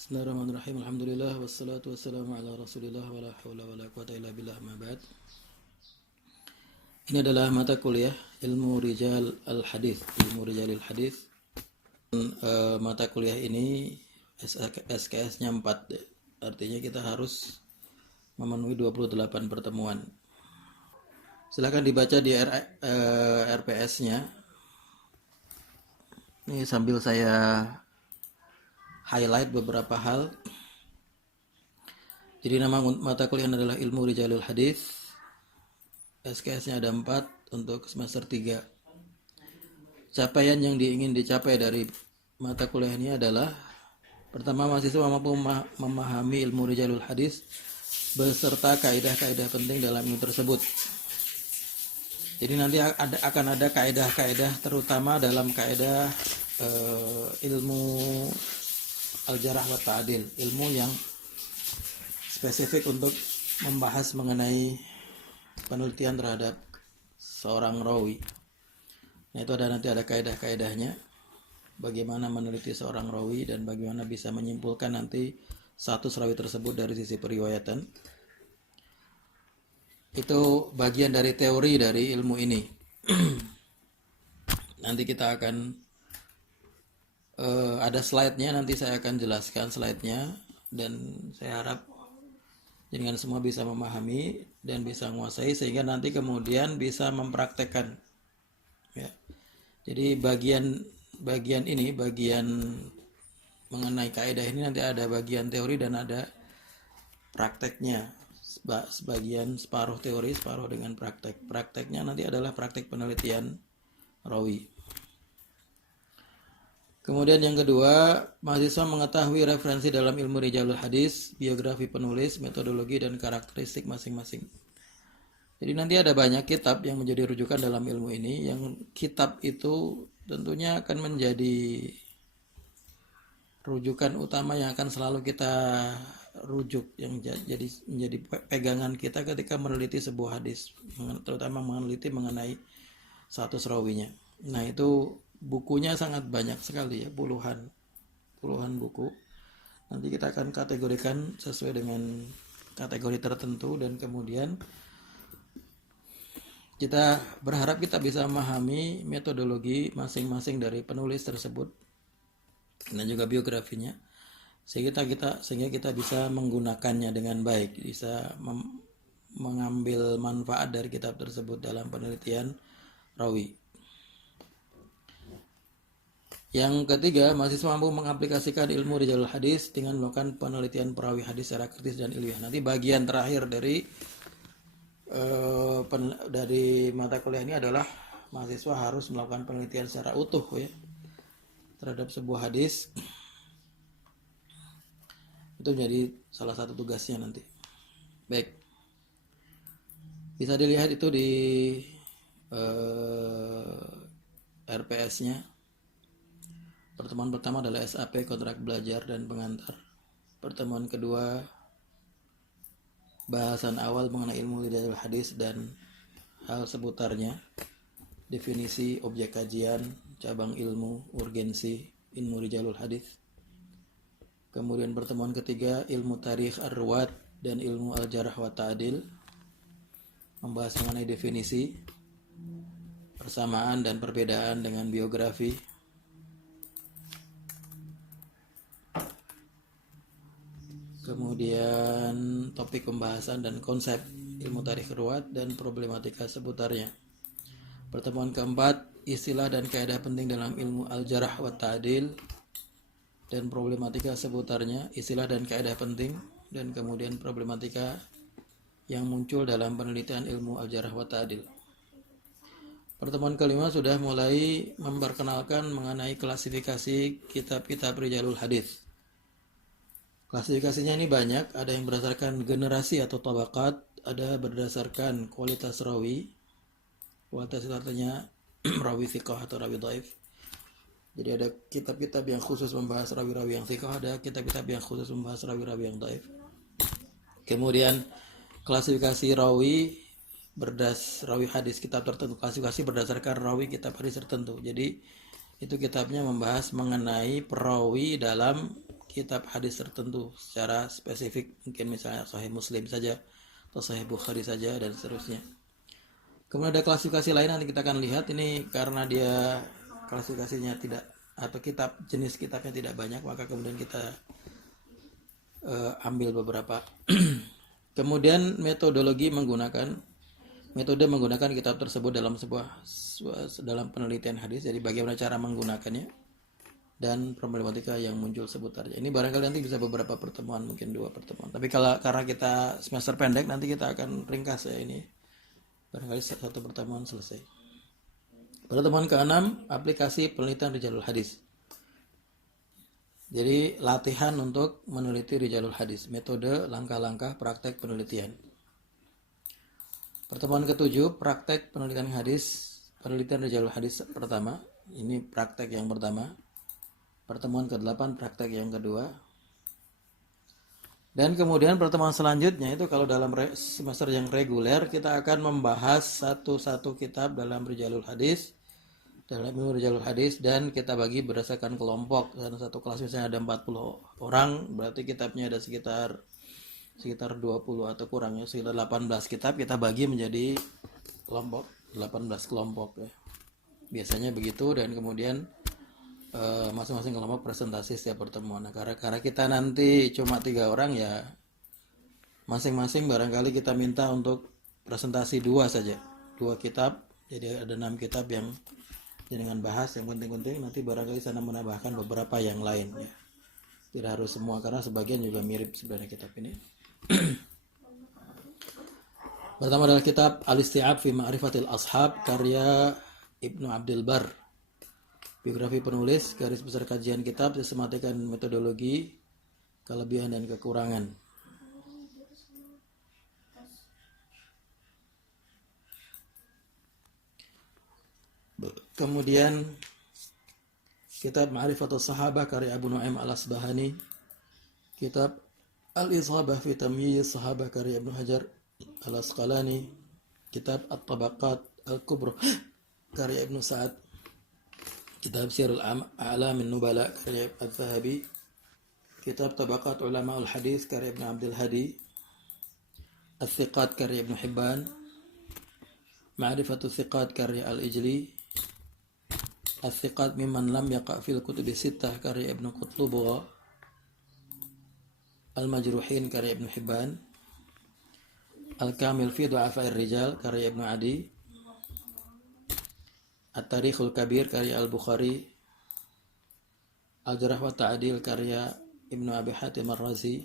Bismillahirrahmanirrahim. Alhamdulillah wassalatu wassalamu ala Rasulillah wala haula wala quwata illa billah ma ba'd. Ini adalah mata kuliah ilmu rijal al-hadis, ilmu rijalil hadis. Mata kuliah ini SKS-nya 4. Artinya kita harus memenuhi 28 pertemuan. Silakan dibaca di RPS-nya. Ini sambil saya highlight beberapa hal. Jadi nama mata kuliah adalah ilmu rijalul hadis. SKS-nya ada 4 untuk semester 3. Capaian yang ingin dicapai dari mata kuliah ini adalah pertama, mahasiswa mampu memahami ilmu rijalul hadis beserta kaidah-kaidah penting dalam ilmu tersebut. Jadi nanti akan ada kaidah-kaidah terutama dalam kaidah ilmu al-jarah wa ta'dil, ilmu yang spesifik untuk membahas mengenai penelitian terhadap seorang rawi. Nah, itu nanti ada kaidah-kaidahnya, bagaimana meneliti seorang rawi dan bagaimana bisa menyimpulkan nanti status rawi tersebut dari sisi periwayatan. Itu bagian dari teori dari ilmu ini. Nanti kita akan ada slide-nya, nanti saya akan jelaskan slide-nya, dan saya harap dengan semua bisa memahami dan bisa menguasai sehingga nanti kemudian bisa mempraktekkan. Ya. Jadi bagian ini, bagian mengenai kaidah ini nanti ada bagian teori dan ada prakteknya. Sebagian separuh teori, separuh dengan praktek. Prakteknya nanti adalah praktek penelitian rawi. Kemudian yang kedua, mahasiswa mengetahui referensi dalam ilmu rijalul hadis, biografi penulis, metodologi dan karakteristik masing-masing. Jadi nanti ada banyak kitab yang menjadi rujukan dalam ilmu ini. Yang kitab itu tentunya akan menjadi rujukan utama yang akan selalu kita rujuk, yang menjadi pegangan kita ketika meneliti sebuah hadis, terutama meneliti mengenai status rawinya. Nah, itu bukunya sangat banyak sekali ya, puluhan buku. Nanti kita akan kategorikan sesuai dengan kategori tertentu dan kemudian kita berharap kita bisa memahami metodologi masing-masing dari penulis tersebut dan juga biografinya sehingga kita bisa menggunakannya dengan baik, bisa mengambil manfaat dari kitab tersebut dalam penelitian rawi. Yang ketiga, mahasiswa mampu mengaplikasikan ilmu rijalul hadis dengan melakukan penelitian perawi hadis secara kritis dan ilmiah. Nanti bagian terakhir dari mata kuliah ini adalah mahasiswa harus melakukan penelitian secara utuh ya terhadap sebuah hadis. Itu menjadi salah satu tugasnya nanti. Baik, bisa dilihat itu di RPS-nya. Pertemuan pertama adalah SAP, kontrak belajar dan pengantar. Pertemuan kedua, bahasan awal mengenai ilmu rijalul hadis dan hal seputarnya, definisi, objek kajian, cabang ilmu, urgensi ilmu rijalul hadis. Kemudian pertemuan ketiga, ilmu tarikh ar-ruwat dan ilmu al-jarh wa ta'dil, membahas mengenai definisi, persamaan dan perbedaan dengan biografi. Kemudian topik pembahasan dan konsep ilmu tarikh ruwat dan problematika seputarnya. Pertemuan keempat, istilah dan kaidah penting dalam ilmu al-jarh wa ta'dil dan problematika seputarnya, istilah dan kaidah penting dan kemudian problematika yang muncul dalam penelitian ilmu al-jarh wa ta'dil. Pertemuan kelima sudah mulai memperkenalkan mengenai klasifikasi kitab-kitab rijalul hadis. Klasifikasinya ini banyak, ada yang berdasarkan generasi atau tabaqat, ada berdasarkan kualitas rawi. Kualitas itu artinya rawi thiqah atau rawi dhaif. Jadi ada kitab-kitab yang khusus membahas rawi-rawi yang thiqah, ada kitab-kitab yang khusus membahas rawi-rawi yang dhaif. Kemudian klasifikasi rawi rawi hadis kitab tertentu, klasifikasi berdasarkan rawi kitab hadis tertentu. Jadi itu kitabnya membahas mengenai perawi dalam kitab hadis tertentu secara spesifik, mungkin misalnya Sahih Muslim saja atau Sahih Bukhari saja dan seterusnya. Kemudian ada klasifikasi lain nanti kita akan lihat ini, karena dia klasifikasinya tidak, atau jenis kitabnya tidak banyak, maka kemudian kita ambil beberapa. Kemudian metode menggunakan kitab tersebut dalam penelitian hadis. Jadi bagaimana cara menggunakannya dan problematika yang muncul seputarnya. Ini barangkali nanti bisa beberapa pertemuan, mungkin 2 pertemuan. Tapi karena kita semester pendek, nanti kita akan ringkas ya ini. Barangkali 1 pertemuan selesai. Pertemuan ke-6, aplikasi penelitian rijalul hadis. Jadi latihan untuk meneliti rijalul hadis, metode, langkah-langkah, praktek penelitian. Pertemuan ke-7, praktek penelitian rijalul hadis pertama. Ini praktek yang pertama. Pertemuan ke-8, praktek yang kedua. Dan kemudian pertemuan selanjutnya itu kalau dalam semester yang reguler kita akan membahas satu-satu kitab dalam rijalul hadis, dan kita bagi berdasarkan kelompok. Dan satu kelas misalnya ada 40 orang, berarti kitabnya ada sekitar 20 atau kurangnya sekitar 18 kitab, kita bagi menjadi kelompok, 18 kelompok ya. Biasanya begitu, dan kemudian masing-masing kelompok presentasi setiap pertemuan. Nah, karena kita nanti cuma 3 orang ya, masing-masing barangkali kita minta untuk presentasi 2 saja, 2 kitab. Jadi ada 6 kitab yang dengan bahas yang penting-penting, nanti barangkali sana menambahkan beberapa yang lain ya. Tidak harus semua, karena sebagian juga mirip sebenarnya kitab ini. Pertama adalah kitab Al-Isti'ab fi Ma'rifatil Ashab karya Ibnu Abdul Bar. Biografi penulis, garis besar kajian kitab, sistematikan metodologi, kelebihan dan kekurangan. Kemudian kitab Ma'rifatus Sahabah karya Abu Nu'aim Al-Asbahani. Kitab Al-Ishabah fi Tamyiz Sahabah karya Ibnu Hajar Al-Asqalani. Kitab At-Tabaqat Al-Kubra karya Ibnu Sa'ad. Kitab Sirul A'lamin Nubala karya Al-Zahabi. Kitab Tabaqat Ulama Al-Hadis karya Ibnu Abdul Hadi. Al-Thiqat karya Ibnu Hibban. Ma'rifatul Thiqat karya Al-Ijli. Al-Thiqat mimman lam yaqa' fil kutubi sittah karya Ibnu Qutlubugha. Al-Majruhin karya Ibnu Hibban. Al-Kamil fi Du'afa'ir Rijal karya Ibnu Adi. At-Tarikhul Kabir karya Al-Bukhari. Al-Jarh wa Ta'dil karya Ibnu Abi Hatim Ar-Razi.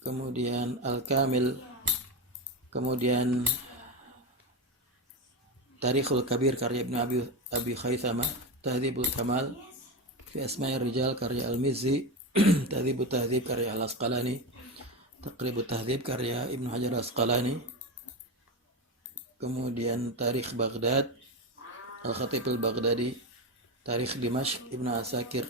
Kemudian Al-Kamil, kemudian Tarikhul Kabir karya Ibnu Abi Khaythamah. Tahdhibul Kamal fi Asma'ir Rijal karya Al-Mizzi. Tahdhibut Tahdhib karya Al-Asqalani. Taqribut Tahdhib karya Ibnu Hajar Al-Asqalani. Kemudian Tarikh Baghdad Al-Khatib Al-Baghdadi. Tarikh Dimashq Ibnu Asakir.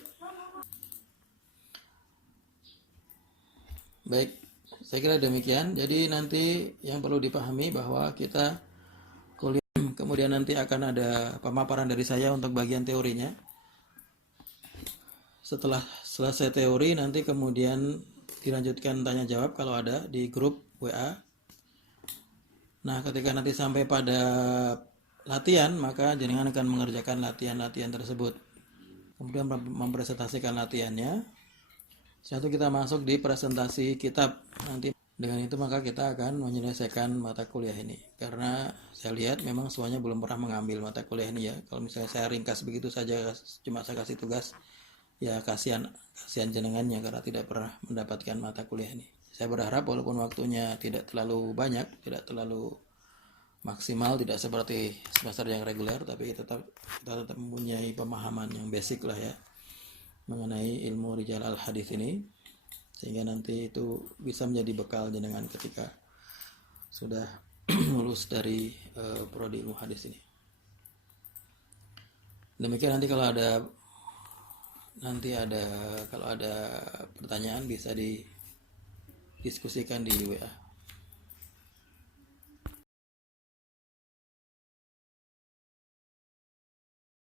Baik, saya kira demikian. Jadi nanti yang perlu dipahami bahwa kita kuliah, kemudian nanti akan ada pemaparan dari saya untuk bagian teorinya. Setelah selesai teori, nanti kemudian dilanjutkan tanya jawab kalau ada di grup WA. Nah, ketika nanti sampai pada latihan, maka jenengan akan mengerjakan latihan-latihan tersebut. Kemudian mempresentasikan latihannya. Setelah itu kita masuk di presentasi kitab. Nanti dengan itu maka kita akan menyelesaikan mata kuliah ini. Karena saya lihat memang semuanya belum pernah mengambil mata kuliah ini ya. Kalau misalnya saya ringkas begitu saja, cuma saya kasih tugas, ya kasihan jenengannya karena tidak pernah mendapatkan mata kuliah ini. Saya berharap walaupun waktunya tidak terlalu banyak, tidak terlalu maksimal, tidak seperti semester yang reguler, tapi kita tetap mempunyai pemahaman yang basic lah ya mengenai ilmu rijal al-hadis ini, sehingga nanti itu bisa menjadi bekal jenengan ketika sudah lulus dari prodi ilmu hadis ini. Demikian, nanti kalau ada pertanyaan bisa didiskusikan di WA.